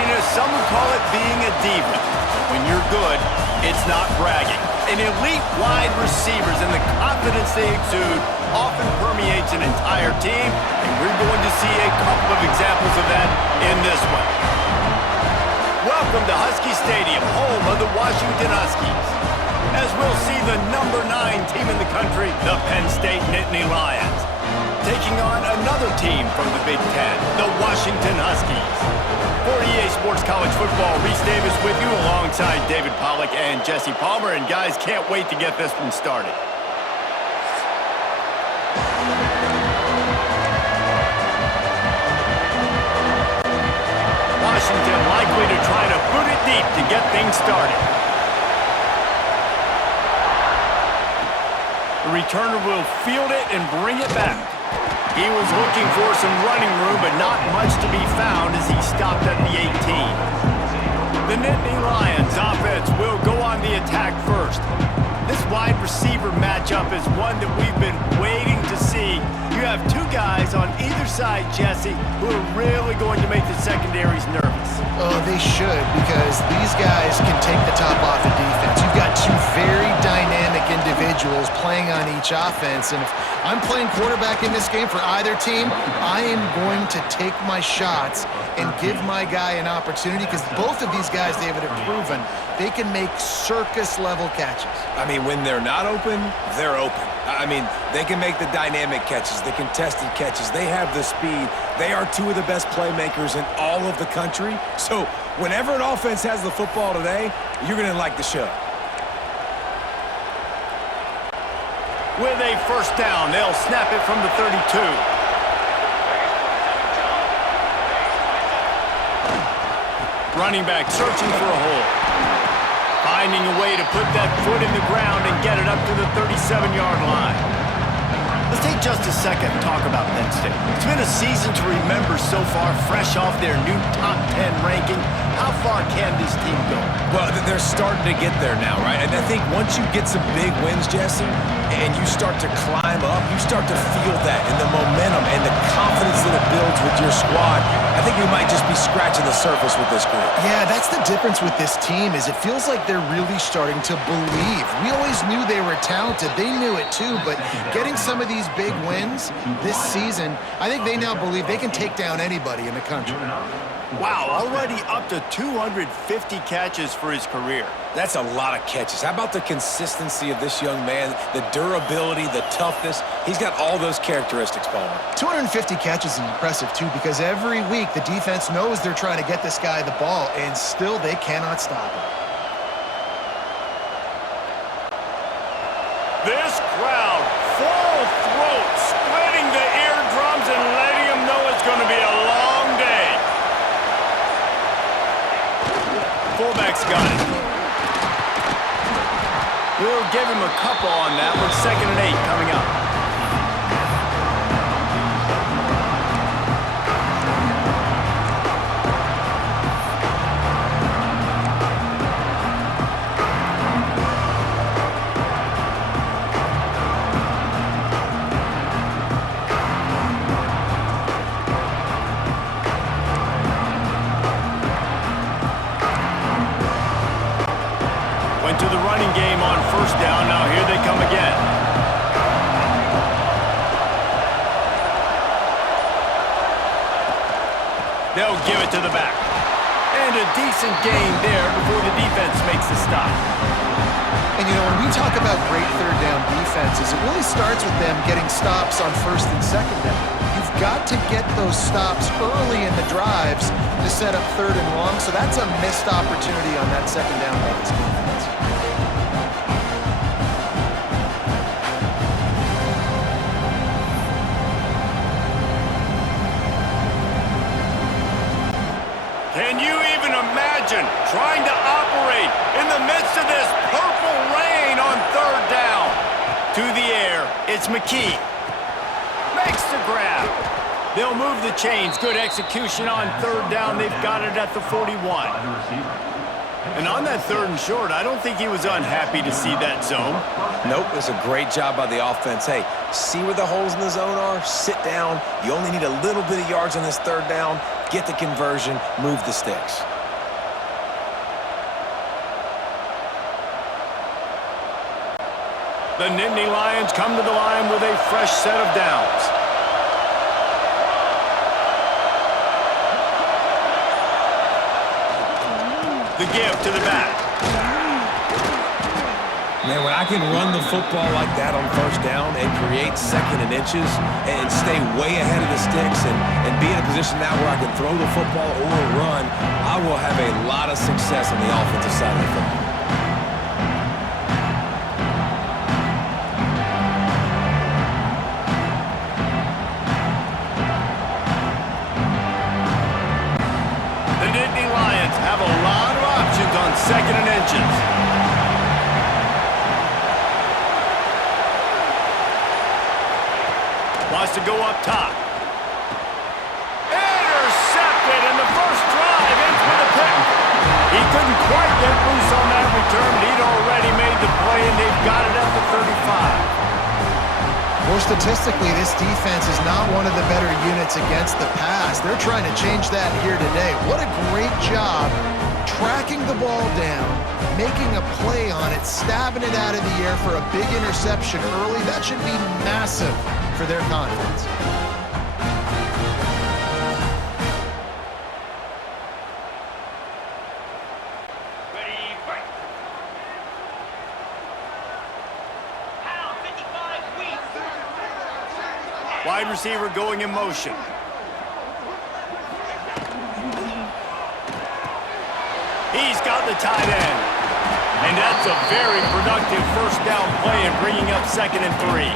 flashiness, some would call it being a diva. But when you're good, it's not bragging. An elite wide receivers and the confidence they exude often permeates an entire team, and we're going to see a couple of examples of that in this one. Welcome to Husky Stadium, home of the Washington Huskies. As we'll see the number 9 team in the country, the Penn State Nittany Lions, taking on another team from the Big Ten, the Washington Huskies. For EA Sports College Football, Reese Davis with you alongside David Pollack and Jesse Palmer. And guys, can't wait to get this one started. Washington likely to try to boot it deep to get things started. The returner will field it and bring it back. He was looking for some running room, but not much to be found as he stopped at the 18. The Nittany Lions offense will go on the attack first. This wide receiver matchup is one that we've been waiting to see. You have two guys on either side, Jesse, who are really going to make the secondaries nervous. Oh, they should, because these guys can take the top off of defense. You've got two very dynamic individuals playing on each offense, and if I'm playing quarterback in this game for either team, I am going to take my shots and give my guy an opportunity, because both of these guys, David, have proven they can make circus-level catches. I mean, when they're not open, they're open. I mean, they can make the dynamic catches, the contested catches. They have the speed. They are two of the best playmakers in all of the country. So whenever an offense has the football today, you're going to like the show. With a first down, they'll snap it from the 32. Running back searching for a hole. Finding a way to put that foot in the ground and get it up to the 37-yard line. Let's take just a second and talk about Penn State. It's been a season to remember so far, fresh off their new top 10 ranking. How far can this team go? Well, they're starting to get there now, right? And I think once you get some big wins, Jesse, and you start to climb up, you start to feel that and the momentum and the confidence that it builds with your squad. I think we might just be scratching the surface with this group. Yeah, that's the difference with this team, is it feels like they're really starting to believe. We always knew they were talented. They knew it too, but getting some of these big wins this season, I think they now believe they can take down anybody in the country. Wow, already up to 250 catches for his career. That's a lot of catches. How about the consistency of this young man, the durability, the toughness? He's got all those characteristics, Palmer. 250 catches is impressive, too, because every week the defense knows they're trying to get this guy the ball, and still they cannot stop him. This crowd, full throat, splitting the eardrums and letting them know it's going to be a long day. Fullback's got it. We'll give him a couple on that with 2nd and 8 coming up. To the running game on first down. Now here they come again. They'll give it to the back. And a decent gain there before the defense makes the stop. And, you know, when we talk about great third down defenses, it really starts with them getting stops on first and second down. You've got to get those stops early in the drives to set up third and long, so that's a missed opportunity on that second down by this defense. Can you even imagine trying to operate in the midst of this purple rain on third down? To the air, it's McKee. Makes the grab. They'll move the chains. Good execution on third down. They've got it at the 41. And on that 3rd and short, I don't think he was unhappy to see that zone. Nope, it's a great job by the offense. Hey, see where the holes in the zone are? Sit down. You only need a little bit of yards on this third down. get the conversion, move the sticks. The Nittany Lions come to the line with a fresh set of downs. The give to the back. Man, when I can run the football like that on first down and create second and inches and stay way ahead of the sticks and be in a position now where I can throw the football or run, I will have a lot of success on the offensive side of the football. The Nittany Lions have a lot of options on second and inches. Wants to go up top. Intercepted, and the first drive ends with a pick. He couldn't quite get loose on that return, but he'd already made the play, and they've got it at the 35. Well, statistically, this defense is not one of the better units against the pass. They're trying to change that here today. What a great job tracking the ball down, making a play on it, stabbing it out of the air for a big interception early. That should be massive for their confidence. Wide receiver going in motion. He's got the tight end. And that's a very productive first down play in bringing up 2nd and 3.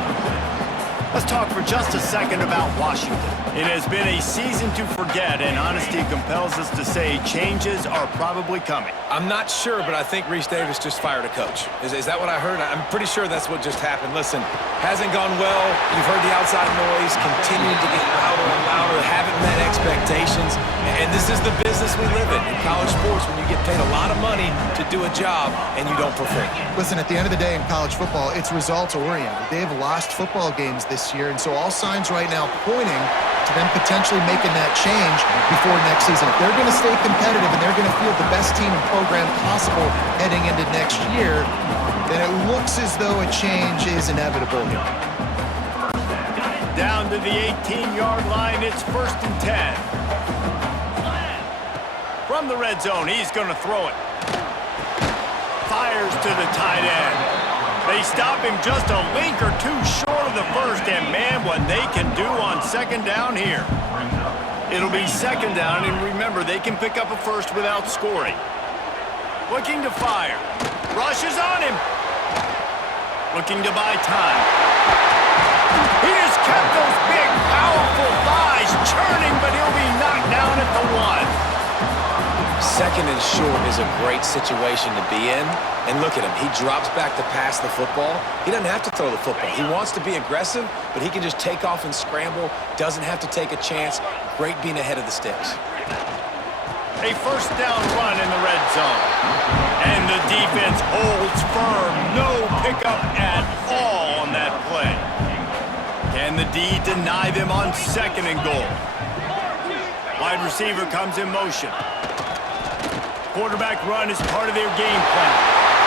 Let's talk for just a second about Washington. It has been a season to forget, and honesty compels us to say changes are probably coming. I'm not sure, but I think Reese Davis just fired a coach. Is that what I heard? I'm pretty sure that's what just happened. Listen, hasn't gone well. You've heard the outside noise, continuing to get louder and louder, haven't met expectations. And this is the business we live in college sports, when you get paid a lot of money to do a job and you don't perform. Listen, at the end of the day in college football, it's results-oriented. They've lost football games this year, and so all signs right now pointing to them potentially making that change before next season. If they're going to stay competitive and they're going to field the best team and program possible heading into next year, then it looks as though a change is inevitable here. Down to the 18-yard line, it's 1st and 10. From the red zone, he's going to throw it. Fires to the tight end. They stop him just a link or two short of the first, and man, what they can do on 2nd down here. It'll be 2nd down, and remember, they can pick up a first without scoring. Looking to fire. Rushes on him. Looking to buy time. He just kept those big, powerful thighs churning, but he'll be knocked down at the 1. 2nd and short is a great situation to be in. And look at him. He drops back to pass the football. He doesn't have to throw the football. He wants to be aggressive, but he can just take off and scramble. Doesn't have to take a chance. Great being ahead of the sticks. A 1st down run in the red zone. And the defense holds firm. No pickup at all on that play. Can the D deny them on 2nd and goal? Wide receiver comes in motion. Quarterback run is part of their game plan.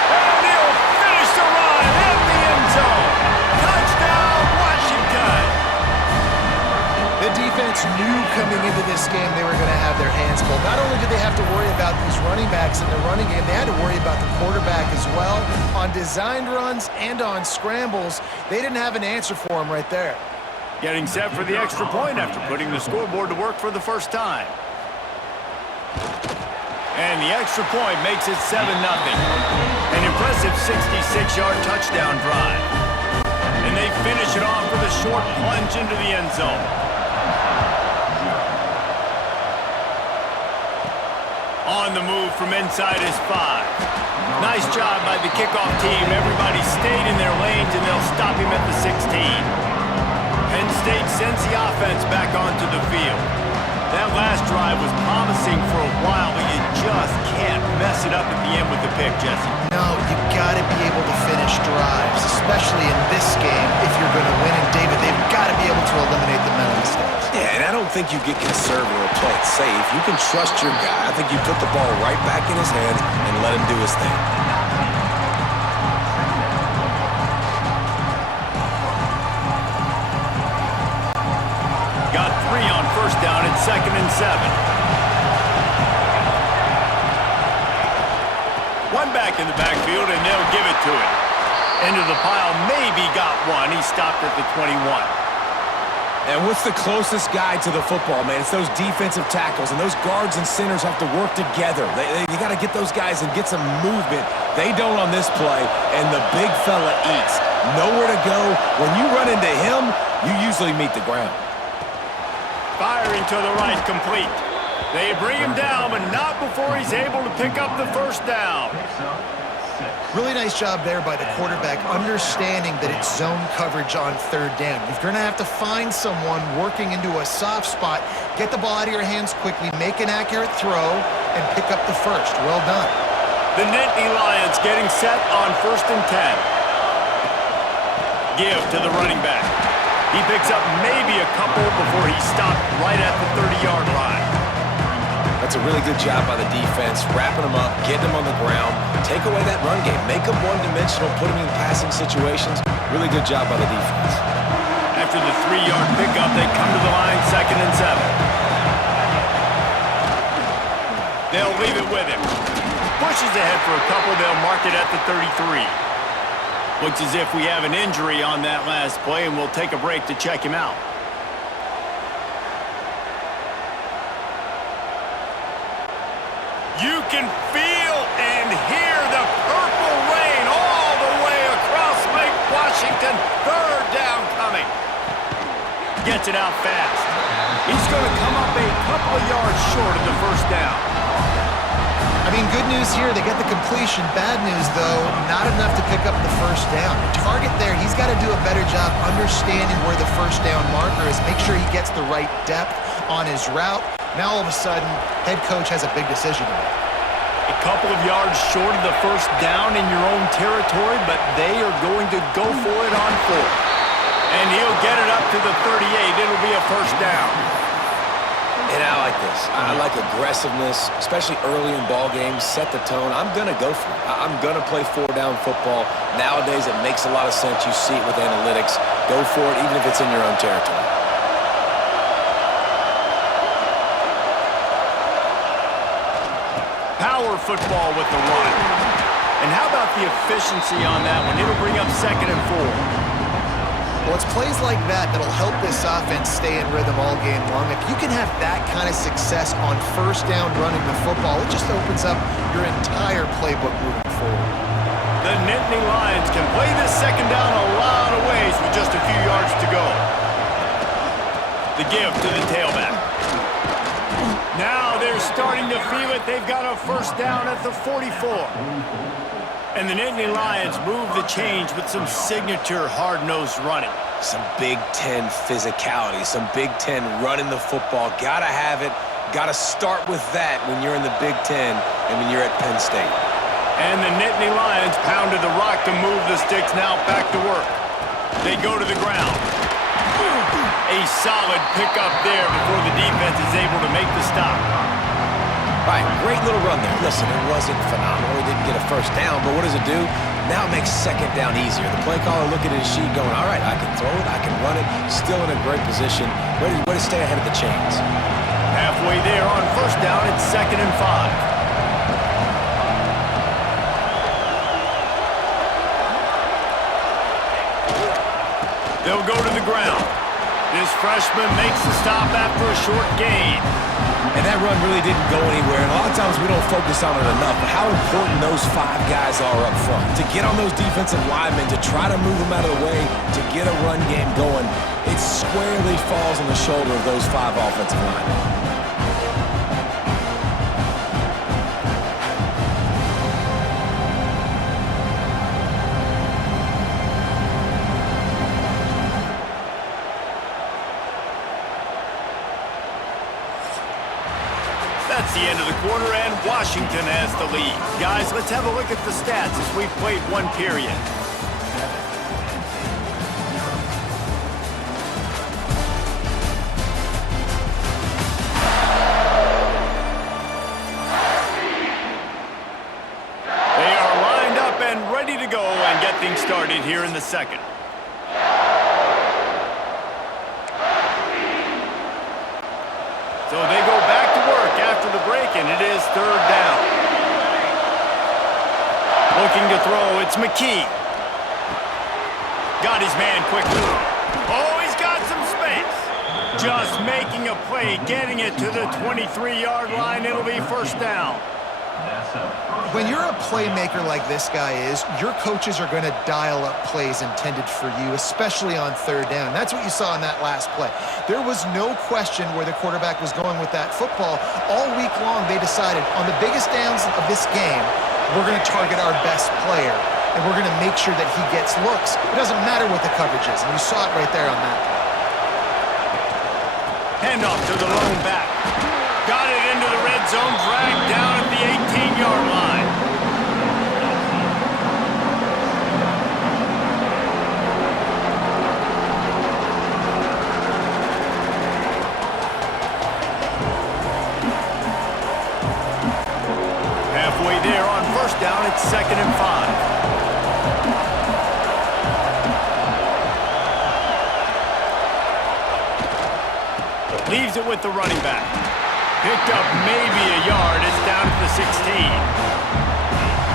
And he'll finish the run in the end zone. Touchdown, Washington! The defense knew coming into this game they were going to have their hands full. Not only did they have to worry about these running backs in the running game, they had to worry about the quarterback as well. On designed runs and on scrambles, they didn't have an answer for him right there. Getting set for the extra point after putting the scoreboard to work for the first time. And the extra point makes it 7-0. An impressive 66-yard touchdown drive. And they finish it off with a short plunge into the end zone. On the move from inside his 5. Nice job by the kickoff team. Everybody stayed in their lanes, and they'll stop him at the 16. Penn State sends the offense back onto the field. That last drive was promising for a while, but you just can't mess it up at the end with the pick, Jesse. No, you've got to be able to finish drives, especially in this game if you're going to win. And David, they've got to be able to eliminate the mental mistakes. Yeah, and I don't think you get conservative or play it safe. You can trust your guy. I think you put the ball right back in his hands and let him do his thing. Got 3 on first down at 2nd and 7. One back in the backfield, and they'll give it to him. Into the pile, maybe got one. He stopped at the 21. And what's the closest guy to the football, man? It's those defensive tackles, and those guards and centers have to work together. You got to get those guys and get some movement. They don't on this play, and the big fella eats. Nowhere to go. When you run into him, you usually meet the ground. Firing to the right, complete. They bring him down, but not before he's able to pick up the first down. Really nice job there by the quarterback, understanding that it's zone coverage on 3rd down. You're going to have to find someone working into a soft spot, get the ball out of your hands quickly, make an accurate throw, and pick up the first. Well done. The Nittany Lions getting set on 1st and 10. Give to the running back. He picks up maybe a couple before he's stopped right at the 30-yard line. That's a really good job by the defense, wrapping them up, getting them on the ground, take away that run game, make them one-dimensional, put them in passing situations. Really good job by the defense. After the 3-yard pickup, they come to the line 2nd and 7. They'll leave it with him. Pushes ahead for a couple, they'll mark it at the 33. Looks as if we have an injury on that last play, and we'll take a break to check him out. You can feel and hear the purple rain all the way across Lake Washington. 3rd down coming. Gets it out fast. He's going to come up a couple of yards short of the first down. I mean, good news here, they get the completion. Bad news, though, not enough to pick up the first down. The target there, he's got to do a better job understanding where the first down marker is, make sure he gets the right depth on his route. Now, all of a sudden, head coach has a big decision to make. A couple of yards short of the first down in your own territory, but they are going to go for it on 4th. And he'll get it up to the 38. It'll be a first down. And I like this. I like aggressiveness, especially early in ball games. Set the tone. I'm going to go for it. I'm going to play 4-down football. Nowadays, it makes a lot of sense. You see it with analytics. Go for it, even if it's in your own territory. Power football with the run. And how about the efficiency on that one? It'll bring up 2nd and 4. Well, it's plays like that that'll help this offense stay in rhythm all game long. If you can have that kind of success on first down running the football, it just opens up your entire playbook moving forward. The Nittany Lions can play this 2nd down a lot of ways with just a few yards to go. The give to the tailback. Now they're starting to feel it. They've got a first down at the 44. And the Nittany Lions move the change with some signature hard-nosed running. Some Big Ten physicality, some Big Ten running the football. Gotta have it. Gotta start with that when you're in the Big Ten and when you're at Penn State. And the Nittany Lions pounded the rock to move the sticks, now back to work. They go to the ground. A solid pickup there before the defense is able to make the stop. All right, great little run there. Listen, it wasn't phenomenal. He didn't get a first down, but what does it do? Now it makes 2nd down easier. The play caller looking at his sheet going, all right, I can throw it, I can run it, still in a great position, ready to stay ahead of the chains. Halfway there on first down, it's 2nd and 5. They'll go to the ground. This freshman makes the stop after a short gain. And that run really didn't go anywhere. And a lot of times we don't focus on it enough, but how important those 5 guys are up front. To get on those defensive linemen, to try to move them out of the way, to get a run game going, it squarely falls on the shoulder of those 5 offensive linemen. That's the end of the quarter, and Washington has the lead. Guys, let's have a look at the stats as we've played one period. to go and get things started here in the second. So they go back to work after the break, and it is third down. Looking to throw, it's McKee. Got his man quickly. Oh, he's got some space. Just making a play, getting it to the 23-yard line. It'll be first down. When you're a playmaker like this guy is, your coaches are going to dial up plays intended for you, especially on third down. That's what you saw in that last play. There was no question where the quarterback was going with that football. All week long, they decided on the biggest downs of this game, we're going to target our best player, and we're going to make sure that he gets looks. It doesn't matter what the coverage is, and you saw it right there on that play. Handoff to the lone back. Got it into the red zone, dragged down at the 18-yard line. Halfway there on first down, it's 2nd and 5. Leaves it with the running back. Picked up maybe a yard. It's down at the 16.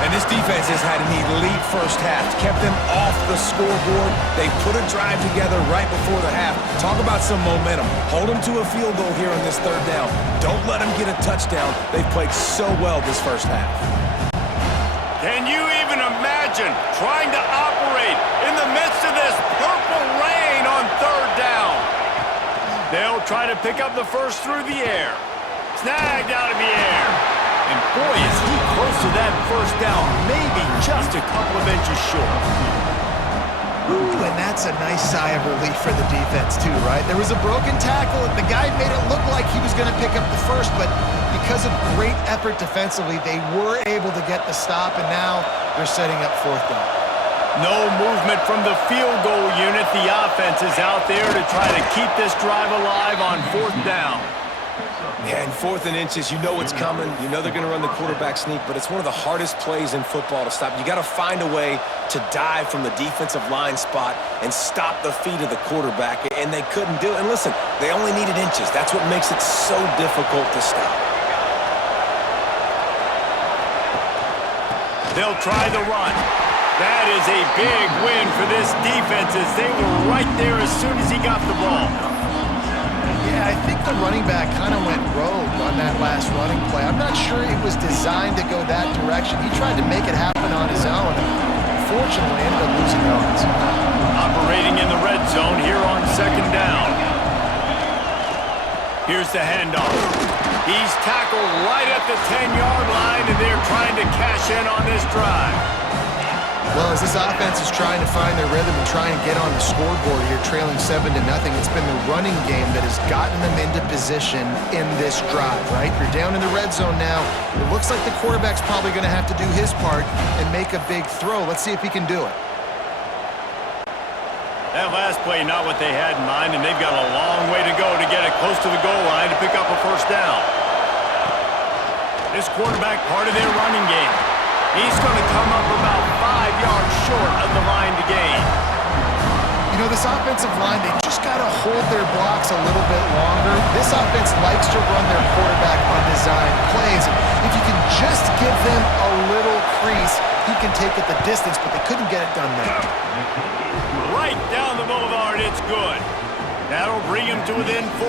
And this defense has had an elite first half. Kept them off the scoreboard. They put a drive together right before the half. Talk about some momentum. Hold them to a field goal here on this third down. Don't let them get a touchdown. They've played so well this first half. Can you even imagine trying to operate in the midst of this purple rain on third down? They'll try to pick up the first through the air. Snagged out of the air. And boy, is he close to that first down. Maybe just a couple of inches short. Ooh, and that's a nice sigh of relief for the defense too, right? There was a broken tackle. The guy made it look like he was going to pick up the first, but because of great effort defensively, they were able to get the stop, and now they're setting up fourth down. No movement from the field goal unit. The offense is out there to try to keep this drive alive on fourth down. Yeah, and 4th and inches, you know what's coming. You know they're going to run the quarterback sneak, but it's one of the hardest plays in football to stop. You got to find a way to dive from the defensive line spot and stop the feet of the quarterback, and they couldn't do it. And listen, they only needed inches. That's what makes it so difficult to stop. They'll try the run. That is a big win for this defense as they were right there as soon as he got the ball. Yeah, I think the running back kind of went rogue on that last running play. I'm not sure it was designed to go that direction. He tried to make it happen on his own. Fortunately, ended up losing yards. Operating in the red zone here on second down. Here's the handoff. He's tackled right at the 10-yard line, and they're trying to cash in on this drive. Well, as this offense is trying to find their rhythm and try and get on the scoreboard here, trailing 7-0, it's been the running game that has gotten them into position in this drive, right? You're down in the red zone now. It looks like the quarterback's probably going to have to do his part and make a big throw. Let's see if he can do it. That last play, not what they had in mind, and they've got a long way to go to get it close to the goal line to pick up a first down. This quarterback, part of their running game. He's going to come up about 5 yards short of the line to gain. You know, this offensive line, they just got to hold their blocks a little bit longer. This offense likes to run their quarterback on design plays. And if you can just give them a little crease, he can take it the distance, but they couldn't get it done there. Right down the boulevard, it's good. That'll bring him to within 4.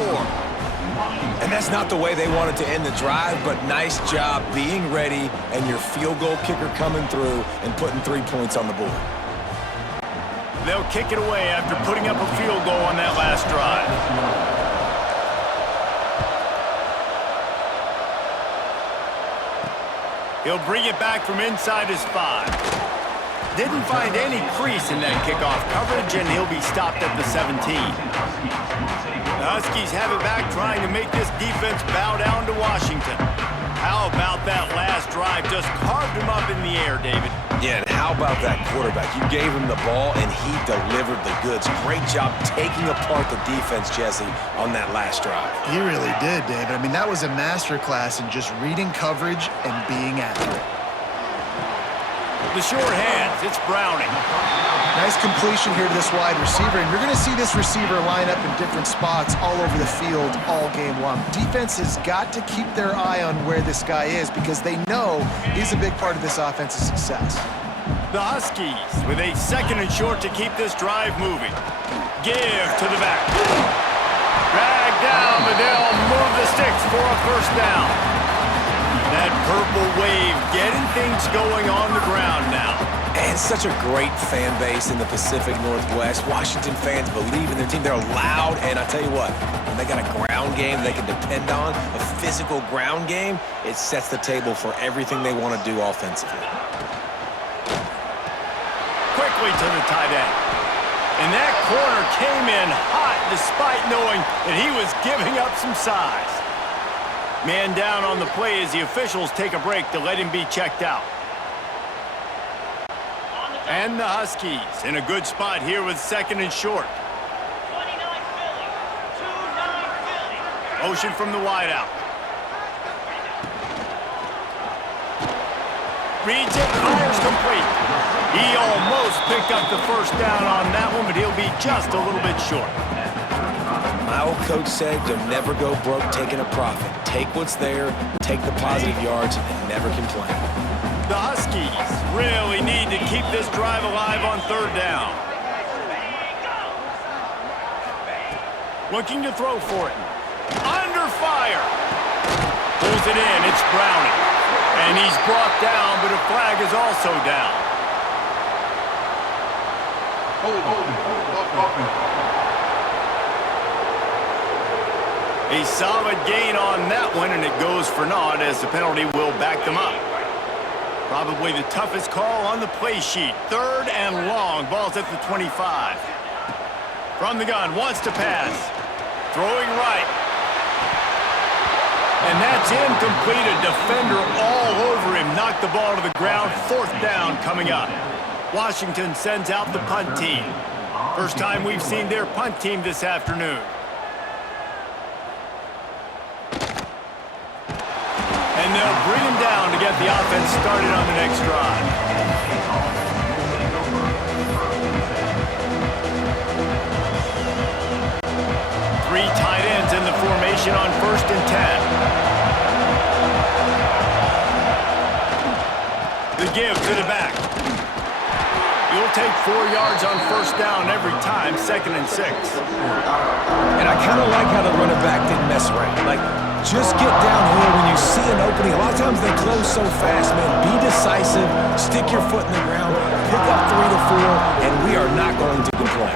And that's not the way they wanted to end the drive, but nice job being ready and your field goal kicker coming through and putting 3 points on the board. They'll kick it away after putting up a field goal on that last drive. He'll bring it back from inside his 5. Didn't find any crease in that kickoff coverage, and he'll be stopped at the 17. The Huskies have it back, trying to make this defense bow down to Washington. How about that last drive? Just carved him up in the air, David. Yeah, and how about that quarterback? You gave him the ball, and he delivered the goods. Great job taking apart the defense, Jesse, on that last drive. He really did, David. I mean, that was a masterclass in just reading coverage and being accurate. The short hands, it's Browning. Nice completion here to this wide receiver, and you're going to see this receiver line up in different spots all over the field all game long. Defense has got to keep their eye on where this guy is because they know he's a big part of this offense's success. The Huskies with a 2nd and short to keep this drive moving. Give to the back. Drag down, but they'll move the sticks for a first down. That purple wave getting things going on the ground now. And such a great fan base in the Pacific Northwest. Washington fans believe in their team. They're loud, and I tell you what, when they got a ground game they can depend on, a physical ground game, it sets the table for everything they want to do offensively. Quickly to the tight end. And that corner came in hot despite knowing that he was giving up some size. Man down on the play as the officials take a break to let him be checked out. And the Huskies in a good spot here with 2nd and short. 29 Philly. 2-9 Philly. Motion from the wideout. Reads it, fires complete. He almost picked up the first down on that one, but he'll be just a little bit short. My old coach said, you'll never go broke taking a profit. Take what's there, take the positive yards, and never complain. The Huskies really need to keep this drive alive on 3rd down. Looking to throw for it. Under fire. Pulls it in. It's Browning. And he's brought down, but a flag is also down. A solid gain on that one, and it goes for naught as the penalty will back them up. Probably the toughest call on the play sheet. 3rd and long. Ball's at the 25. From the gun, wants to pass. Throwing right. And that's incomplete. A defender all over him. Knocked the ball to the ground. 4th down coming up. Washington sends out the punt team. First time we've seen their punt team this afternoon. And they'll bring him down to get the offense started on the next drive. Three tight ends in the formation on 1st and 10. The give to the back. You'll take 4 yards on 1st down every time, 2nd and 6. And I kind of like how the running back didn't mess around. Like, just get downhill when you see an opening. A lot of times they close so fast, man. Be decisive, stick your foot in the ground, pick up 3 to 4, and we are not going to complain.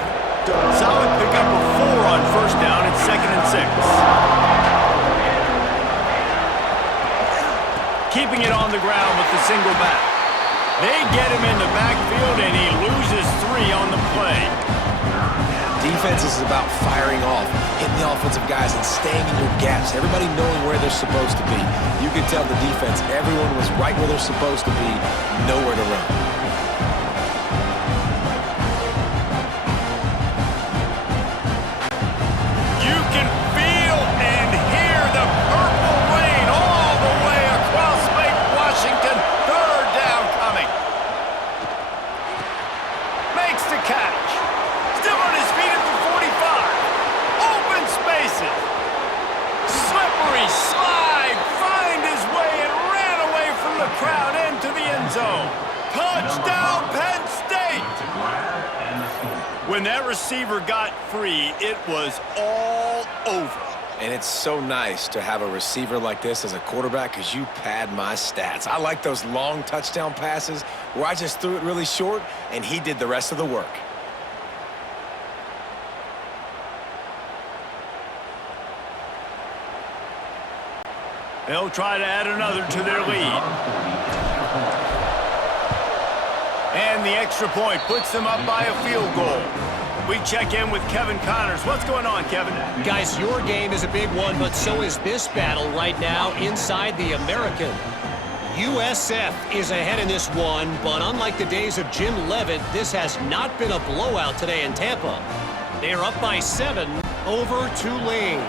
Solid pickup of 4 on 1st down. It's 2nd and 6. Keeping it on the ground with the single back. They get him in the backfield, and he loses 3 on the play. Defense is about firing off, hitting the offensive guys, and staying in your gaps. Everybody knowing where they're supposed to be. You can tell the defense, everyone was right where they're supposed to be, nowhere to run. You can feel and hear the purple rain all the way across Lake Washington. 3rd down coming. Makes the catch. Still on his feet at the 45. Open spaces. Slippery slide. Find his way and ran away from the crowd into the end zone. Touchdown, Penn State. When that receiver got free, it was all over. And it's so nice to have a receiver like this as a quarterback because you pad my stats. I like those long touchdown passes where I just threw it really short and he did the rest of the work. They'll try to add another to their lead. And the extra point puts them up by a field goal. We check in with Kevin Connors. What's going on, Kevin? Guys, your game is a big one, but so is this battle right now inside the American. USF is ahead in this one, but unlike the days of Jim Leavitt, this has not been a blowout today in Tampa. They are up by 7, over Tulane.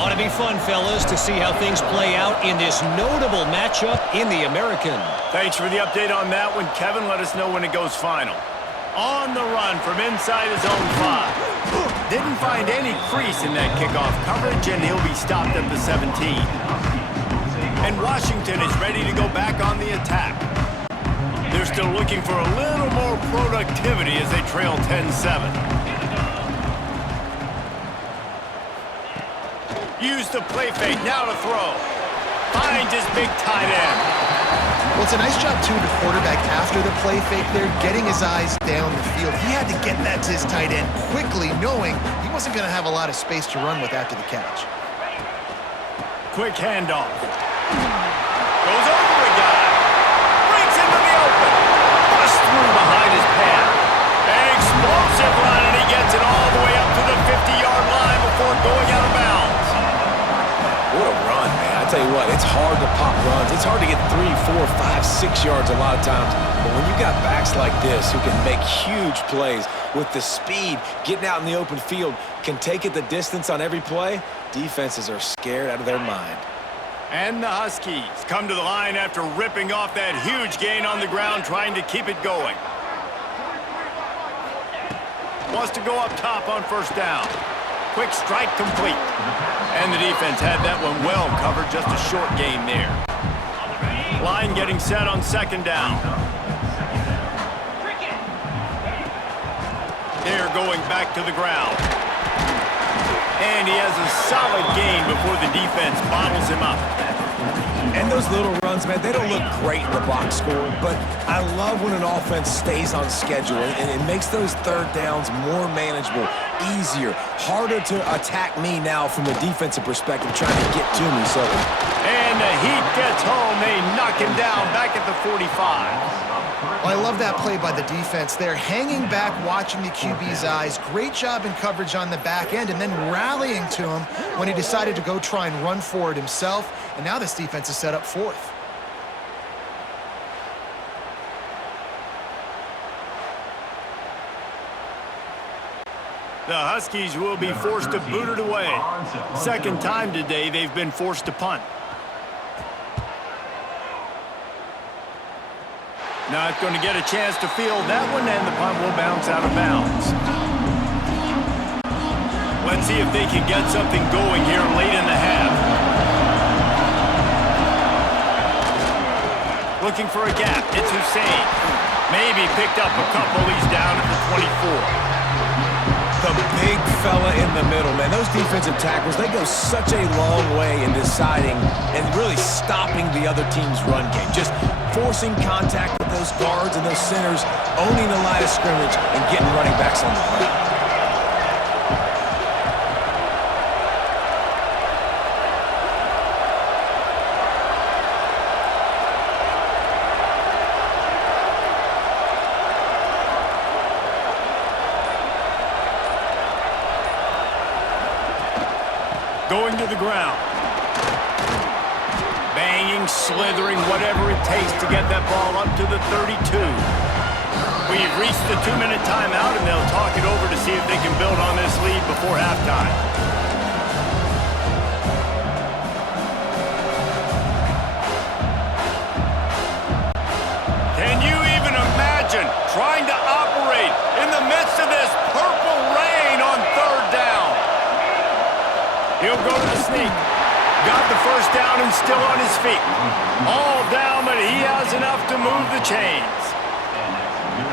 Ought to be fun, fellas, to see how things play out in this notable matchup in the American. Thanks for the update on that one, Kevin. Let us know when it goes final. On the run from inside his own 5. Didn't find any crease in that kickoff coverage, and he'll be stopped at the 17. And Washington is ready to go back on the attack. They're still looking for a little more productivity as they trail 10-7. Use the play fake, now to throw. Finds his big tight end. Well, it's a nice job, too, the quarterback after the play fake there, getting his eyes down the field. He had to get that to his tight end quickly, knowing he wasn't going to have a lot of space to run with after the catch. Quick handoff. Goes over a guy. Breaks into the open. Busts through behind his pad. An explosive run, and he gets it all the way up to the 50-yard line before going out of bounds. What a run, man. I tell you what, it's hard to pop runs. It's hard to get 3, 4, 5, 6 yards a lot of times. But when you got backs like this who can make huge plays with the speed, getting out in the open field, can take it the distance on every play, defenses are scared out of their mind. And the Huskies come to the line after ripping off that huge gain on the ground, trying to keep it going. Wants to go up top on first down. Quick strike complete. And the defense had that one well covered, just a short gain there. Line getting set on second down. They're going back to the ground. And he has a solid gain before the defense bottles him up. And those little runs, man, they don't look great in the box score, but I love when an offense stays on schedule, and it makes those third downs more manageable, easier, harder to attack me now from a defensive perspective, trying to get to me. So, and the Heat gets home. They knock him down back at the 45. Well, I love that play by the defense there. Hanging back, watching the QB's eyes. Great job in coverage on the back end, and then rallying to him when he decided to go try and run for it himself. And now this defense is set up fourth. The Huskies will be forced to boot it away. Second time today they've been forced to punt. Not going to get a chance to field that one, and the punt will bounce out of bounds. Let's see if they can get something going here late in the half. Looking for a gap. It's Hussein. Maybe picked up a couple. He's down at the 24. the big fella in the middle, man. Those defensive tackles, they go such a long way in deciding and really stopping the other team's run game. Just forcing contact with those guards and those centers, owning the line of scrimmage, and getting running backs on the ground. Going to the ground. Banging, slithering, whatever it takes to get that ball up to the 32. We've reached the 2-minute timeout, and they'll talk it over to see if they can build on this lead before halftime. Can you even imagine trying to operate in the midst of this purple rain on third down? He'll go to the sneak. Got the first down and still on his feet. All down, but he has enough to move the chains.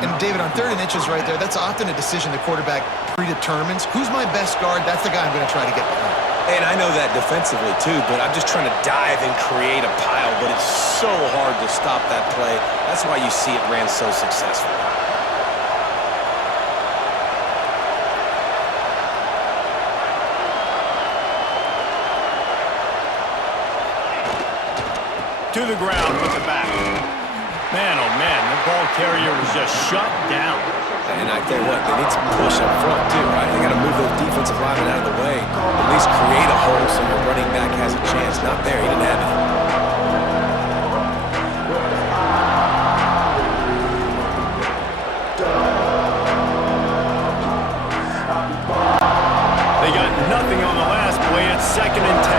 And David, on 3rd and inches right there, that's often a decision the quarterback predetermines. Who's my best guard? That's the guy I'm going to try to get behind. And I know that defensively too, but I'm just trying to dive and create a pile, but it's so hard to stop that play. That's why you see it ran so successfully. To the ground with the back. Man, oh man, the ball carrier was just shut down. And I tell you what, they need some push up front too, right? They got to move those defensive linemen out of the way. At least create a hole so your running back has a chance. Not there, he didn't have it. They got it's 2nd and 10.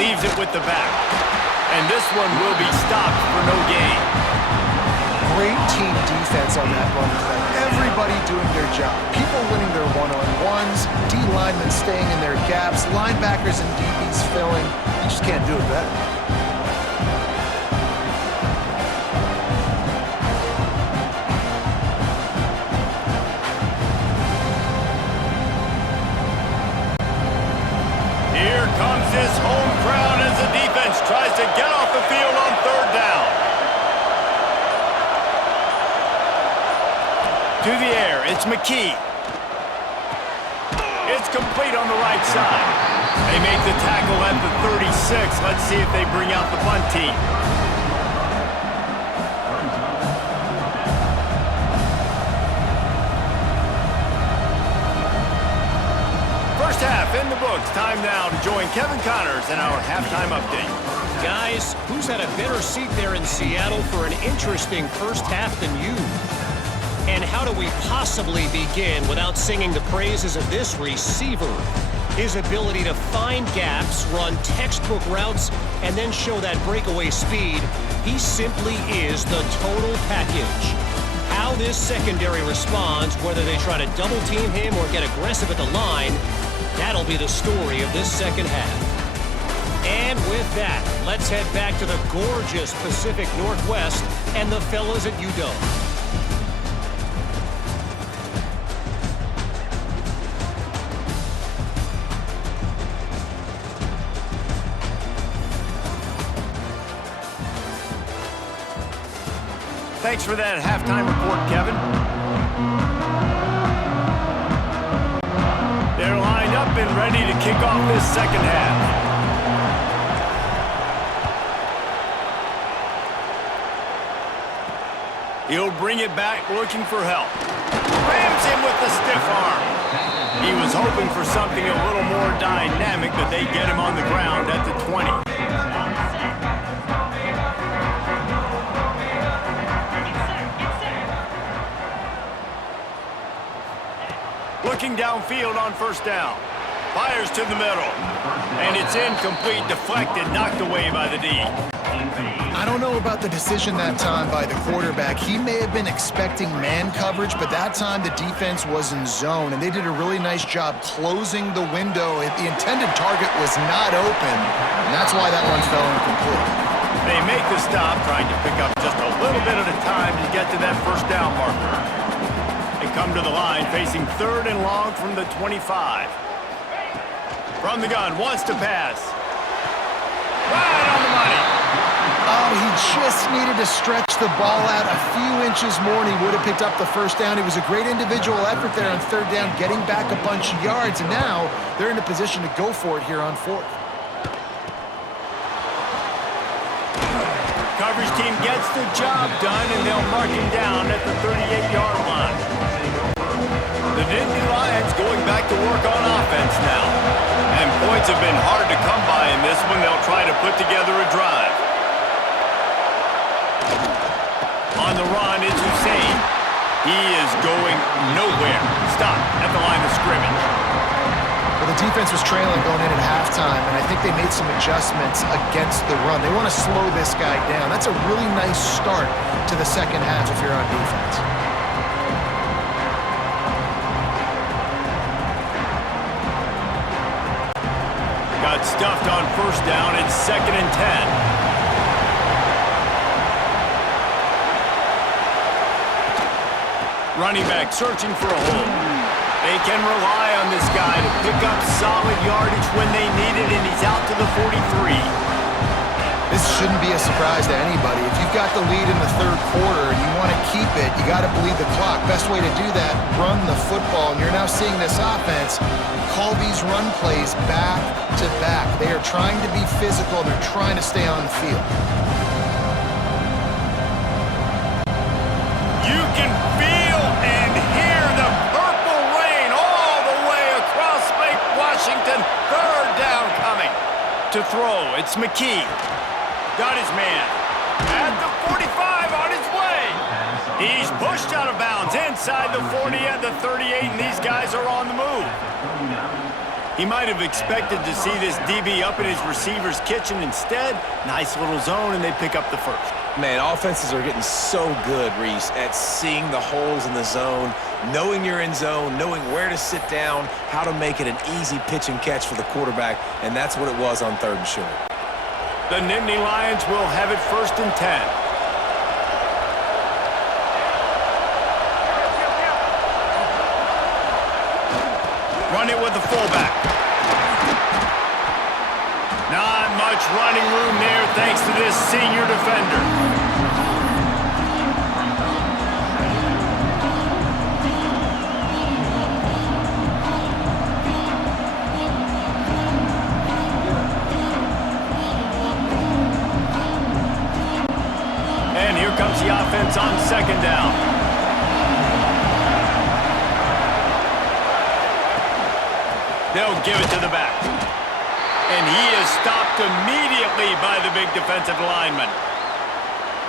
Leaves it with the back. And this one will be stopped for no gain. Great team defense on that run play. Everybody doing their job. People winning their one-on-ones, D-linemen staying in their gaps, linebackers and DBs filling. You just can't do it better. Here comes this home crowd as the defense tries to get off the field on 3rd down. To the air, it's McKee. It's complete on the right side. They make the tackle at the 36. Let's see if they bring out the punt team. First half in the books. Time now to join Kevin Connors in our halftime update. Guys, who's had a better seat there in Seattle for an interesting first half than you? And how do we possibly begin without singing the praises of this receiver? His ability to find gaps, run textbook routes, and then show that breakaway speed. He simply is the total package. How this secondary responds, whether they try to double team him or get aggressive at the line, that'll be the story of this second half. And with that, let's head back to the gorgeous Pacific Northwest and the fellas at UW. Thanks for that halftime report, Kevin. They're lined up and ready to kick off this second half. He'll bring it back looking for help. Rams him with the stiff arm. He was hoping for something a little more dynamic, but they get him on the ground at the 20. Looking downfield on 1st down. Fires to the middle. And it's incomplete, deflected, knocked away by the D. I don't know about the decision that time by the quarterback. He may have been expecting man coverage, but that time the defense was in zone, and they did a really nice job closing the window. The intended target was not open, and that's why that one fell incomplete. They make the stop, trying to pick up just a little bit at a time to get to that 1st down marker. They come to the line, facing 3rd and long from the 25. From the gun, wants to pass. Right on the money. Oh, he just needed to stretch the ball out a few inches more, and he would have picked up the 1st down. It was a great individual effort there on 3rd down, getting back a bunch of yards, and now they're in a position to go for it here on 4th. Coverage team gets the job done, and they'll mark him down at the 38-yard line. The Nittany Lions going back to work on offense now. And points have been hard to come by in this one. They'll try to put together a drive. On the run is Hussein. He is going nowhere. Stop at the line of scrimmage. Well, the defense was trailing going in at halftime, and I think they made some adjustments against the run. They want to slow this guy down. That's a really nice start to the second half if you're on defense. Got stuffed on 1st down. It's 2nd and 10. Running back searching for a hole. They can rely on this guy to pick up solid yardage when they need it, and he's out to the 43. This shouldn't be a surprise to anybody. If you've got the lead in the 3rd quarter and you want to keep it, you got to bleed the clock. Best way to do that, run the football. And you're now seeing this offense call these run plays back to back. They are trying to be physical. They're trying to stay on the field. You can feel and hear the purple rain all the way across Lake Washington. 3rd down coming. To throw, it's McKee. Got his man. At the 45 on his way. He's pushed out of bounds inside the 40 and the 38, and these guys are on the move. He might have expected to see this DB up in his receiver's kitchen. Instead, nice little zone, and they pick up the first. Man, offenses are getting so good, Reese, at seeing the holes in the zone, knowing you're in zone, knowing where to sit down, how to make it an easy pitch and catch for the quarterback, and that's what it was on 3rd and short. The Nittany Lions will have it 1st and 10. Run it with the fullback. Not much running room there thanks to this senior defender. And here comes the offense on 2nd down. They'll give it to the back. And he is stopped immediately by the big defensive lineman.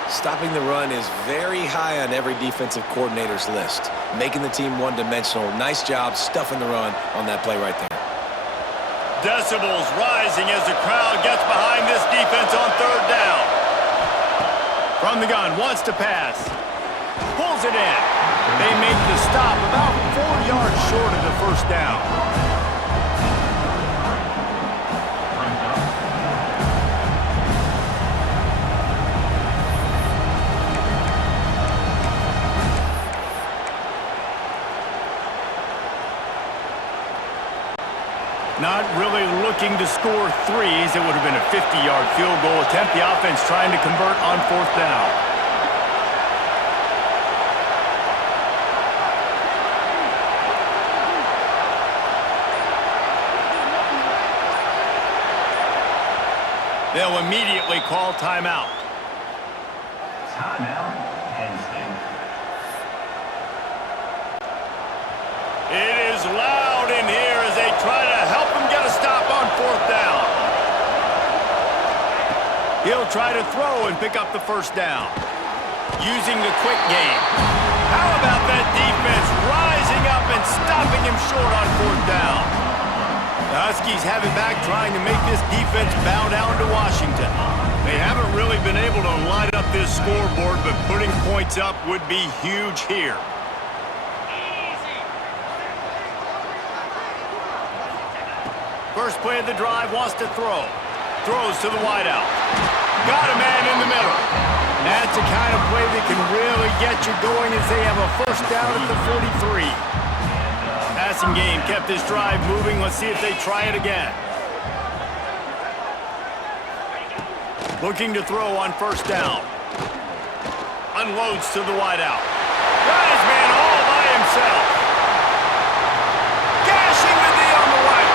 Stopping the run is very high on every defensive coordinator's list. Making the team one-dimensional. Nice job stuffing the run on that play right there. Decibels rising as the crowd gets behind this defense on 3rd down. From the gun, wants to pass. Pulls it in. They make the stop about 4 yards short of the 1st down. Not really looking to score threes. It would have been a 50-yard field goal attempt. The offense trying to convert on 4th down. They'll immediately call timeout. Timeout, Penn State. It is loud in here as they try to help him get a stop on 4th down. He'll try to throw and pick up the 1st down. Using the quick game. How about that defense rising up and stopping him short on 4th down? The Huskies have it back, trying to make this defense bow down to Washington. They haven't really been able to light up this scoreboard, but putting points up would be huge here. First play of the drive, wants to throw. Throws to the wideout. Got a man in the middle. That's the kind of play that can really get you going as they have a 1st down at the 43. Passing game kept this drive moving. Let's see if they try it again. Looking to throw on 1st down. Unloads to the wideout. Got his man all by himself. Gashing the D on the right.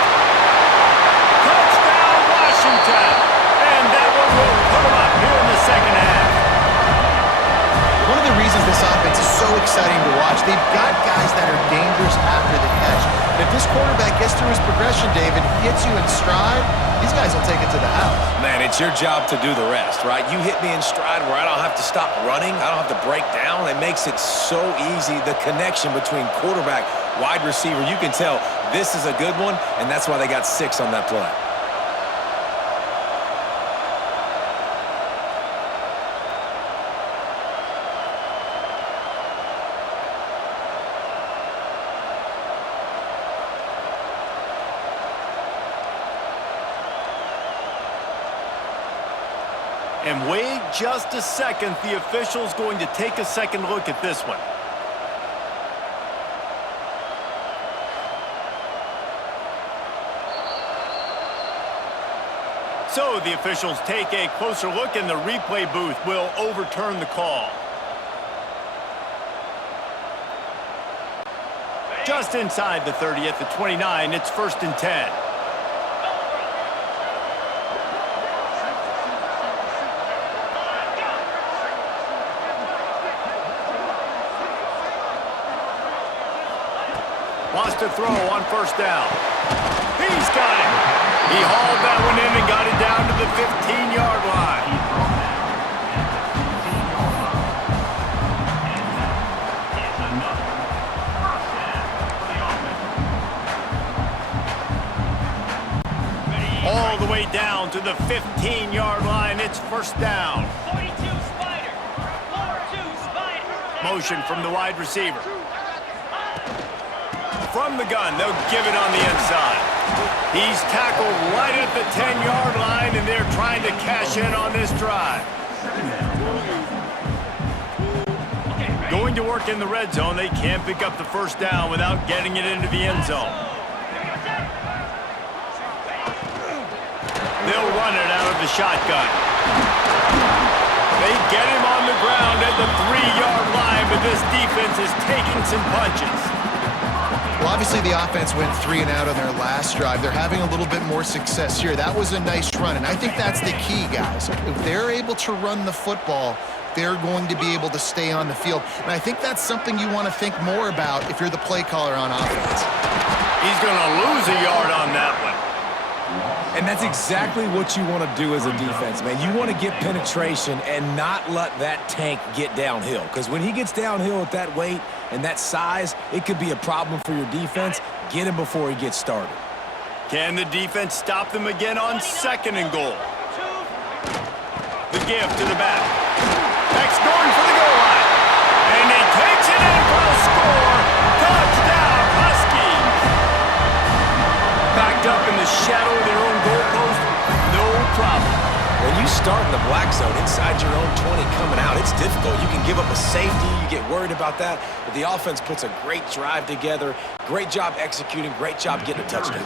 Touchdown, Washington. And that one will put them up here in the 2nd half. One of the reasons this offense is so exciting to watch, they've got guys that are dangerous after the catch. If this quarterback gets through his progression, David, hits you in stride, these guys will take it to the house. Man, it's your job to do the rest, right? You hit me in stride where I don't have to stop running. I don't have to break down. It makes it so easy. The connection between quarterback, wide receiver, you can tell this is a good one, and that's why they got 6 on that play. And wait just a second. The official's going to take a second look at this one. So the officials take a closer look, and the replay booth will overturn the call. Just inside the 30 at the 29, it's 1st and 10. Wants to throw on 1st down. He's got it. He hauled that one in and got it down to the 15-yard line. way down to the 15-yard line. It's first down. 42 Spider. 4-2 Spider. Motion from the wide receiver. From the gun, they'll give it on the inside. He's tackled right at the 10-yard line, and they're trying to cash in on this drive. Going to work in the red zone, they can't pick up the first down without getting it into the end zone. They'll run it out of the shotgun. They get him on the ground at the 3-yard line, but this defense is taking some punches. Well, obviously the offense went 3 and out on their last drive. They're having a little bit more success here. That was a nice run, and I think that's the key, guys. If they're able to run the football, they're going to be able to stay on the field. And I think that's something you want to think more about if you're the play caller on offense. He's going to lose a yard on that one. And that's exactly what you want to do as a defense, man. You want to get penetration and not let that tank get downhill. Because when he gets downhill at that weight and that size, it could be a problem for your defense. Get him before he gets started. Can the defense stop them again on 2nd and goal? The give to the back. Next going for the goal line. And he takes it in for a score. Touchdown, Huskies. Backed up in the shadow of their own goalpost, no problem. When you start in the black zone inside your own 20 coming out, it's difficult. You can give up a safety. You get worried about that. But the offense puts a great drive together. Great job executing. Great job getting a touchdown.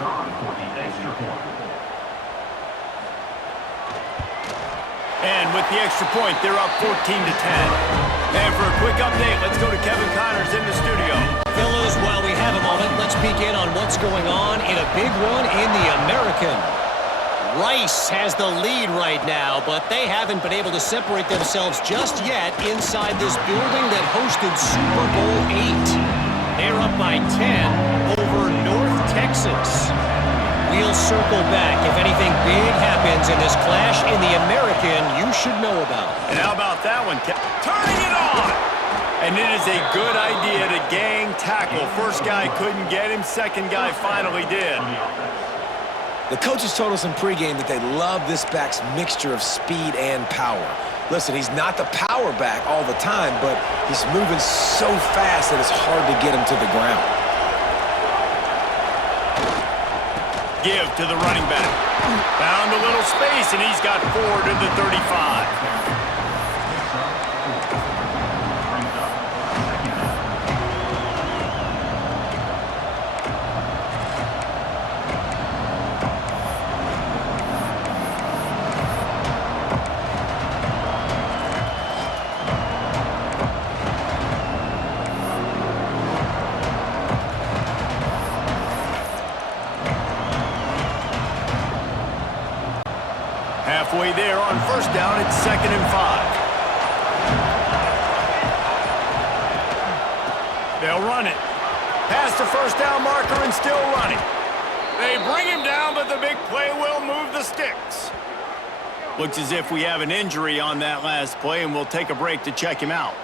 And with the extra point, they're up 14-10. And for a quick update, let's go to Kevin Connors in the studio. Fellas, while we have a moment, let's begin on what's going on in a big one in the American. Rice has the lead right now, but they haven't been able to separate themselves just yet inside this building that hosted Super Bowl VIII. They're up by 10 over North Texas. We'll circle back if anything big happens in this clash in the American you should know about. And how about that one? Turning it on! And it is a good idea to gang tackle. First guy couldn't get him, second guy finally did. The coaches told us in pregame that they love this back's mixture of speed and power. Listen, he's not the power back all the time, but he's moving so fast that it's hard to get him to the ground. Give to the running back. Found a little space, and he's got 4 to the 35. Halfway there on first down, it's 2nd and 5. They'll run it. Past the first down marker and still running. They bring him down, but the big play will move the sticks. Looks as if we have an injury on that last play, and we'll take a break to check him out.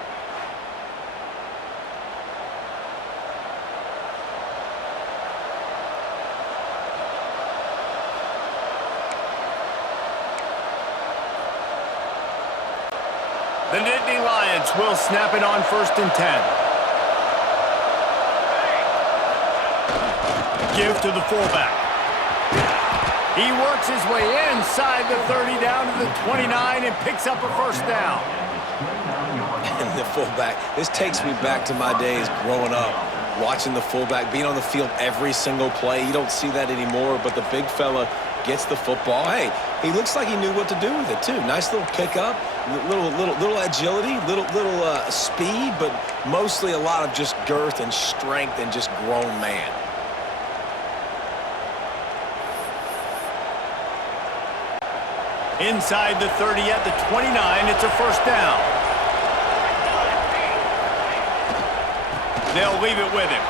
The Nittany Lions will snap it on 1st and 10. Give to the fullback. He works his way inside the 30 down to the 29 and picks up a first down. And the fullback, this takes me back to my days growing up, watching the fullback, being on the field every single play. You don't see that anymore, but the big fella gets the football. Hey, he looks like he knew what to do with it, too. Nice little pickup, little agility, little speed, but mostly a lot of just girth and strength and just grown man. Inside the 30 at the 29, it's a first down. They'll leave it with him.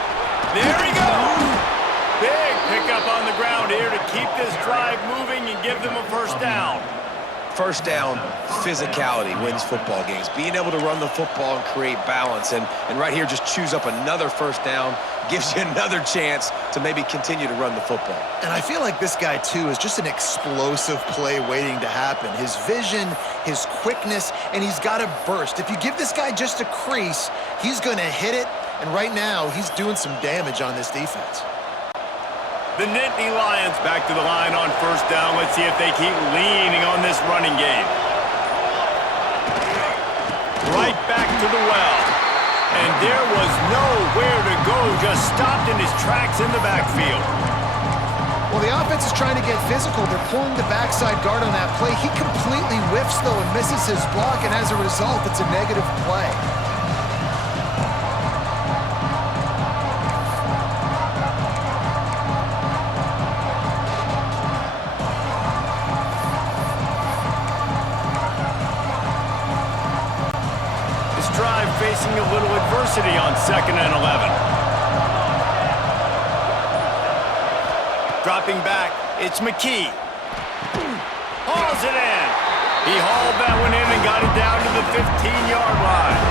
There he goes! Big pickup on the ground here to keep this drive moving and give them a first down. First down, physicality wins football games. Being able to run the football and create balance. And right here, just choose up another first down gives you another chance to maybe continue to run the football. And I feel like this guy, too, is just an explosive play waiting to happen. His vision, his quickness, and he's got a burst. If you give this guy just a crease, he's going to hit it, and right now he's doing some damage on this defense. The Nittany Lions back to the line on first down. Let's see if they keep leaning on this running game. Right back to the well. And there was nowhere to go, just stopped in his tracks in the backfield. Well, the offense is trying to get physical. They're pulling the backside guard on that play. He completely whiffs, though, and misses his block, and as a result, it's a negative play. Facing a little adversity on 2nd and 11. Dropping back, it's McKee. Hauls it in. He hauled that one in and got it down to the 15-yard line.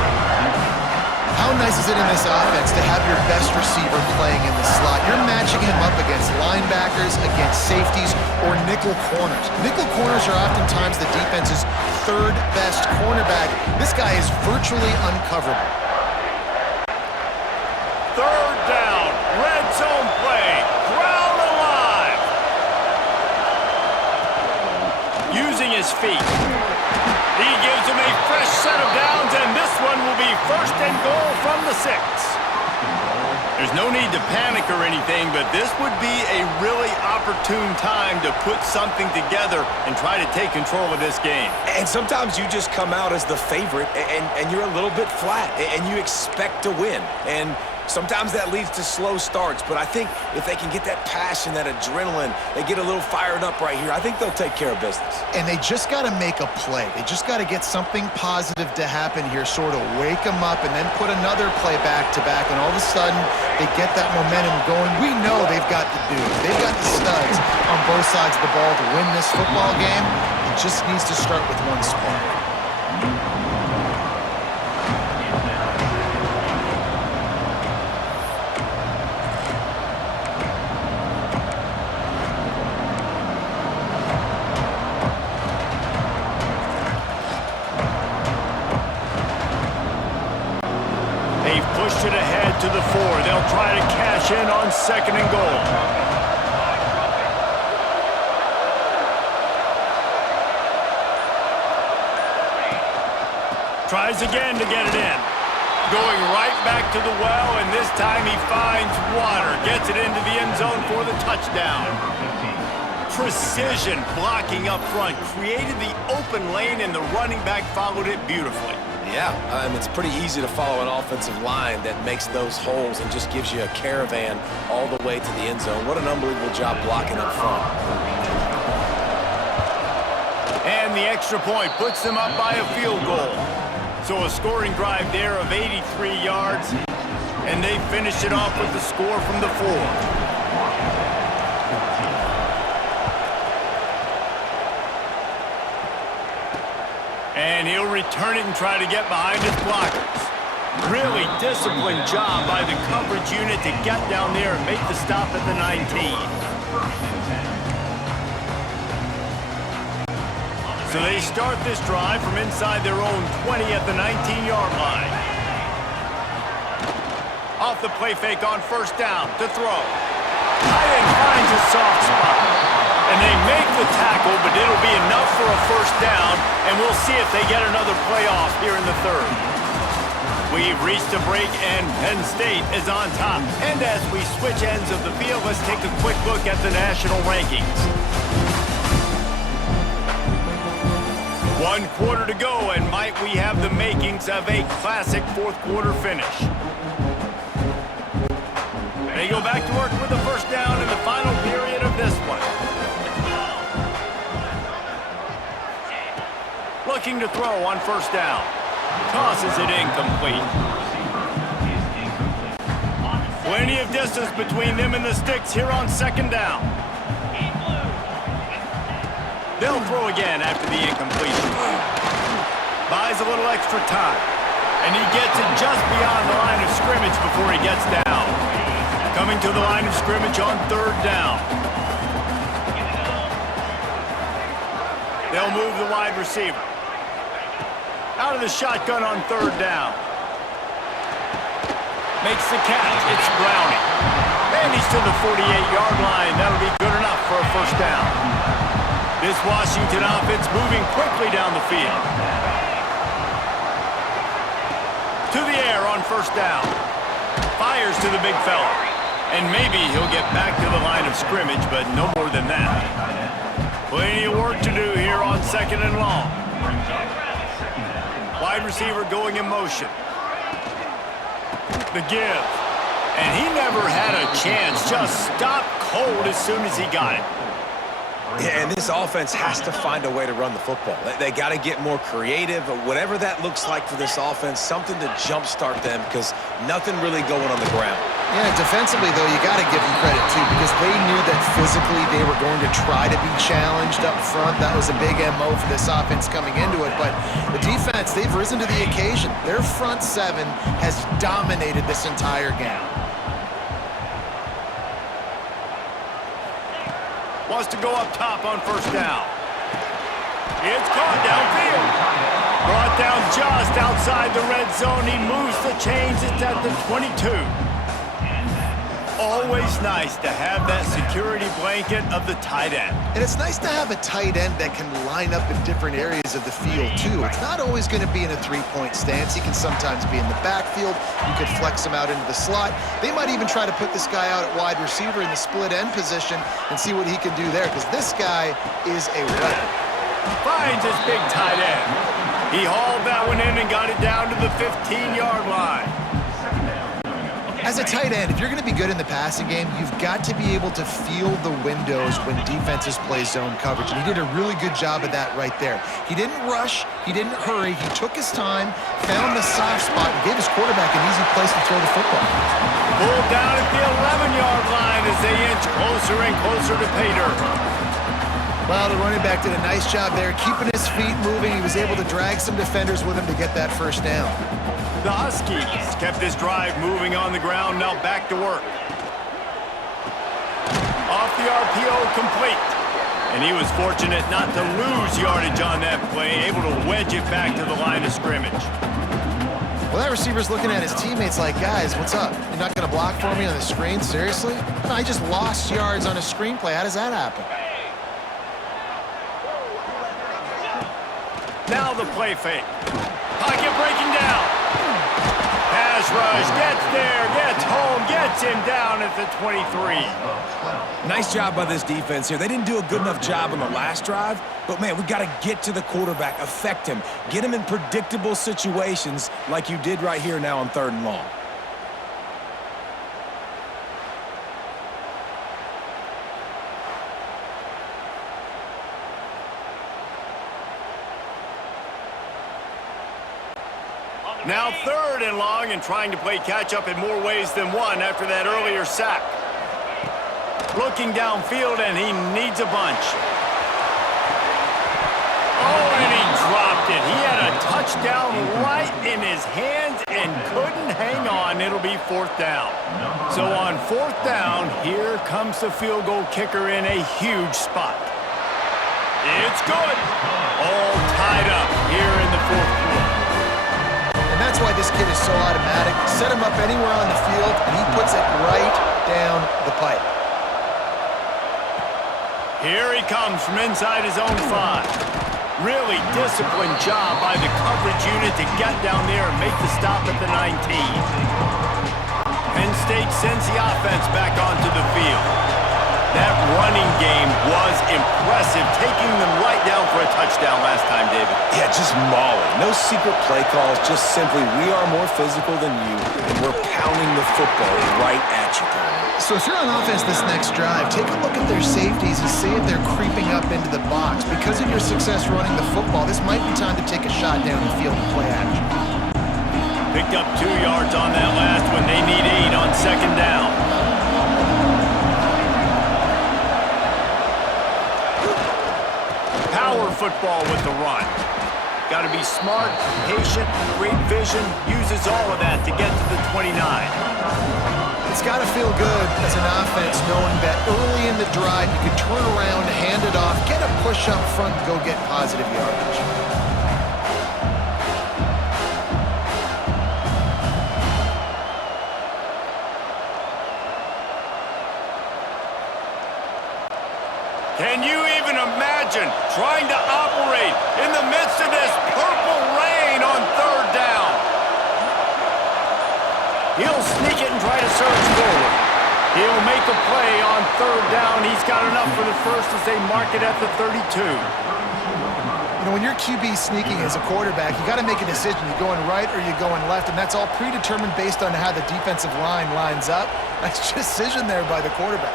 How nice is it in this offense to have your best receiver playing in the slot? You're matching him up against linebackers, against safeties, or nickel corners. Nickel corners are oftentimes the defense's third best cornerback. This guy is virtually uncoverable. 3rd down, red zone play, crowd alive. Using his feet. He gives him a fresh set of downs, and this one will be 1st and goal from the 6. There's no need to panic or anything, but this would be a really opportune time to put something together and try to take control of this game. And sometimes you just come out as the favorite, and you're a little bit flat, and you expect to win. And sometimes that leads to slow starts, but I think if they can get that passion, that adrenaline, they get a little fired up right here, I think they'll take care of business. And they just got to make a play. They just got to get something positive to happen here, sort of wake them up, and then put another play back-to-back, and all of a sudden they get that momentum going. We know they've got the dudes. They've got the studs on both sides of the ball to win this football game. It just needs to start with one spark. Pushed it ahead to the 4. They'll try to cash in on 2nd and goal. Tries again to get it in. Going right back to the well, and this time he finds water. Gets it into the end zone for the touchdown. Precision blocking up front. Created the open lane, and the running back followed it beautifully. Yeah, it's pretty easy to follow an offensive line that makes those holes and just gives you a caravan all the way to the end zone. What an unbelievable job blocking up front. And the extra point puts them up by a field goal. So a scoring drive there of 83 yards, and they finish it off with the score from the 4. And he'll return it and try to get behind his blockers. Really disciplined job by the coverage unit to get down there and make the stop at the 19. So they start this drive from inside their own 20 at the 19-yard line. Off the play fake on 1st down to throw. Tight end finds a soft spot. And they make the tackle, but it'll be enough for a 1st down, and we'll see if they get another playoff here in the 3rd. We've reached a break, and Penn State is on top. And as we switch ends of the field, let's take a quick look at the national rankings. 1 quarter to go, and might we have the makings of a classic 4th quarter finish. They go back to work with the 1st down in the final period of this one. Looking to throw on 1st down. Tosses it incomplete. Plenty of distance between them and the sticks here on 2nd down. They'll throw again after the incompletion. Buys a little extra time. And he gets it just beyond the line of scrimmage before he gets down. Coming to the line of scrimmage on third down. They'll move the wide receiver. Out of the shotgun on third down. Makes the catch. It's Browning. And he's to the 48-yard line. That'll be good enough for a first down. This Washington offense moving quickly down the field. To the air on first down. Fires to the big fella. And maybe he'll get back to the line of scrimmage, but no more than that. Plenty of work to do here on second and long. Wide receiver going in motion. The give. And he never had a chance. Just stopped cold as soon as he got it. Yeah, and this offense has to find a way to run the football. They got to get more creative, whatever that looks like for this offense, something to jumpstart them because nothing really going on the ground. Yeah, defensively, though, you got to give them credit, too, because they knew that physically they were going to try to be challenged up front. That was a big MO for this offense coming into it. But the defense, they've risen to the occasion. Their front seven has dominated this entire game. Wants to go up top on first down. It's caught downfield. Brought down just outside the red zone. He moves the chains. It's at the 22. Always nice to have that security blanket of the tight end. And it's nice to have a tight end that can line up in different areas of the field, too. It's not always going to be in a three-point stance. He can sometimes be in the backfield. You could flex him out into the slot. They might even try to put this guy out at wide receiver in the split end position and see what he can do there, because this guy is a weapon. Finds his big tight end. He hauled that one in and got it down to the 15-yard line. As a tight end, if you're going to be good in the passing game, you've got to be able to feel the windows when defenses play zone coverage. And he did a really good job of that right there. He didn't rush. He didn't hurry. He took his time, found the soft spot, and gave his quarterback an easy place to throw the football. Pulled down at the 11-yard line as they inch closer and closer to pay dirt. Well, the running back did a nice job there, keeping his feet moving. He was able to drag some defenders with him to get that first down. The Huskies kept this drive moving on the ground, now back to work. Off the RPO, complete. And he was fortunate not to lose yardage on that play, able to wedge it back to the line of scrimmage. Well, that receiver's looking at his teammates like, guys, what's up? You're not going to block for me on the screen? Seriously? I just lost yards on a screenplay. How does that happen? Now the play fake. Pocket breaking down. Pass rush, gets there, gets home, gets him down at the 23. Nice job by this defense here. They didn't do a good enough job on the last drive, but, man, we got to get to the quarterback, affect him, get him in predictable situations like you did right here now on third and long. Now third and long and trying to play catch-up in more ways than one after that earlier sack. Looking downfield, and he needs a bunch. Oh, and he dropped it. He had a touchdown right in his hands and couldn't hang on. It'll be fourth down. So on fourth down, here comes the field goal kicker in a huge spot. It's good. All tied up here in the fourth quarter. And that's why this kid is so automatic. Set him up anywhere on the field, and he puts it right down the pipe. Here he comes from inside his own 5. Really disciplined job by the coverage unit to get down there and make the stop at the 19. Penn State sends the offense back onto the field. That running game was impressive, taking them right down for a touchdown last time, David. Yeah, just mauling. No secret play calls, just simply we are more physical than you, and we're pounding the football right at you. So if you're on offense this next drive, take a look at their safeties and see if they're creeping up into the box. Because of your success running the football, this might be time to take a shot down the field and play action. Picked up 2 yards on that last one. They need 8 on second down. Power football with the run. Got to be smart, patient, great vision, uses all of that to get to the 29. It's got to feel good as an offense knowing that early in the drive you can turn around, hand it off, get a push up front, and go get positive yardage. Can you even imagine trying to operate in the midst of this purple rain on third down? He'll sneak it and try to surge forward. He'll make a play on third down. He's got enough for the first as they mark it at the 32. You know, when your QB sneaking as a quarterback, you got to make a decision. You going right or you going left, and that's all predetermined based on how the defensive line lines up. Nice decision there by the quarterback.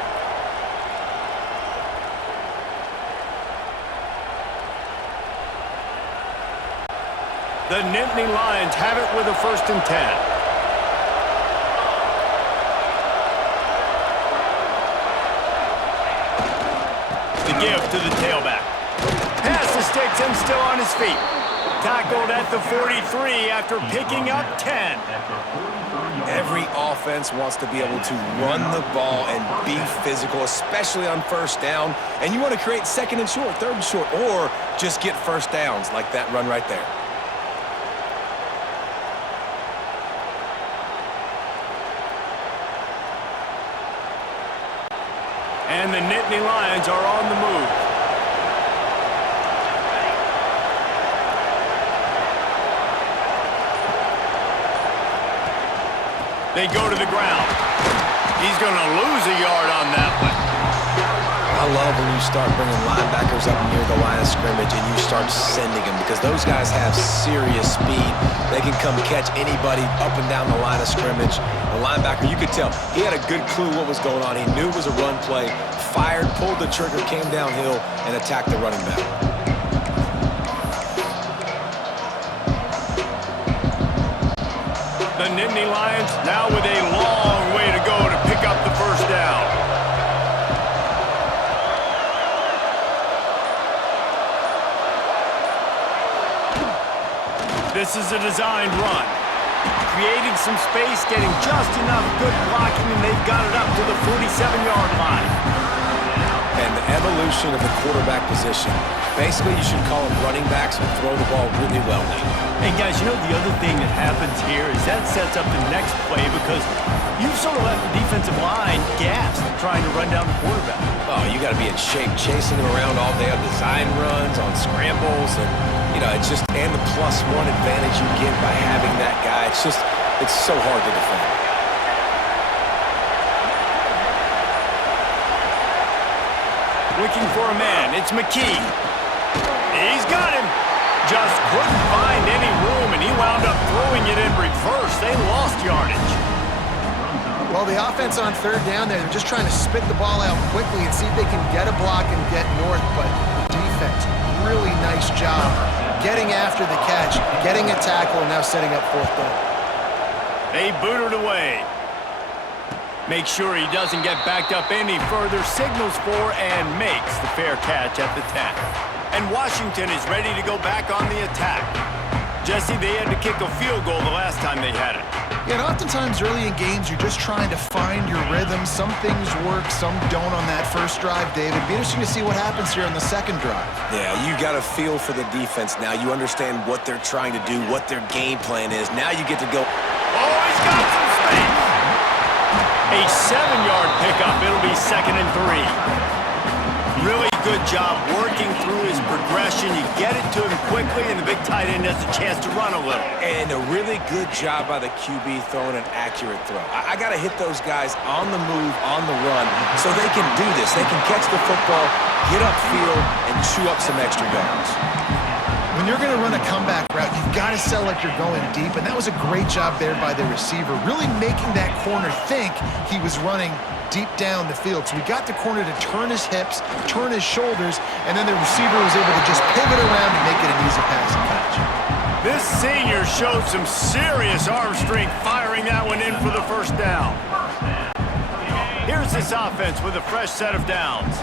The Nittany Lions have it with a 1st and 10. The give to the tailback. Pass the sticks and still on his feet. Tackled at the 43 after picking up 10. Every offense wants to be able to run the ball and be physical, especially on first down. And you want to create 2nd and short, 3rd and short, or just get first downs like that run right there. And the Nittany Lions are on the move. They go to the ground. He's going to lose a yard on that one. I love when you start bringing linebackers up near the line of scrimmage and you start sending them because those guys have serious speed. They can come catch anybody up and down the line of scrimmage. The linebacker, you could tell, he had a good clue what was going on. He knew it was a run play, fired, pulled the trigger, came downhill, and attacked the running back. The Nittany Lions now with a long way to go to pick up the first down. This is a designed run. Creating some space, getting just enough good blocking, and they've got it up to the 47-yard line. And the evolution of the quarterback position. Basically, you should call them running backs who throw the ball really well now. Hey, guys, you know the other thing that happens here is that sets up the next play because you've sort of left the defensive line gassed trying to run down the quarterback. Oh, you got to be in shape, chasing him around all day on design runs, on scrambles, and, you know, it's just, and the +1 advantage you get by having that guy. It's just, it's so hard to defend. Looking for a man, it's McKee. He's got him. Just couldn't find any room, and he wound up throwing it in reverse. They lost yardage. Well, the offense on third down there, they're just trying to spit the ball out quickly and see if they can get a block and get north, but the defense, really nice job getting after the catch, getting a tackle, and now setting up 4th down. They boot it away. Make sure he doesn't get backed up any further, signals for and makes the fair catch at the 10. And Washington is ready to go back on the attack. Jesse, they had to kick a field goal the last time they had it. Yeah, and oftentimes early in games, you're just trying to find your rhythm. Some things work, some don't on that first drive, David. It'd be interesting to see what happens here on the second drive. Yeah, you got a feel for the defense now. You understand what they're trying to do, what their game plan is. Now you get to go. Oh, he's got some space. A 7-yard pickup. It'll be 2nd and 3. Really good job working through his progression. You get it to him quickly, and the big tight end has a chance to run a little. And a really good job by the QB throwing an accurate throw. I got to hit those guys on the move, on the run, so they can do this. They can catch the football, get upfield, and chew up some extra yards. When you're going to run a comeback route, you've got to sell like you're going deep, and that was a great job there by the receiver, really making that corner think he was running deep down the field. So we got the corner to turn his hips, turn his shoulders, and then the receiver was able to just pivot around and make it an easy pass and catch. This senior showed some serious arm strength firing that one in for the first down. Here's this offense with a fresh set of downs.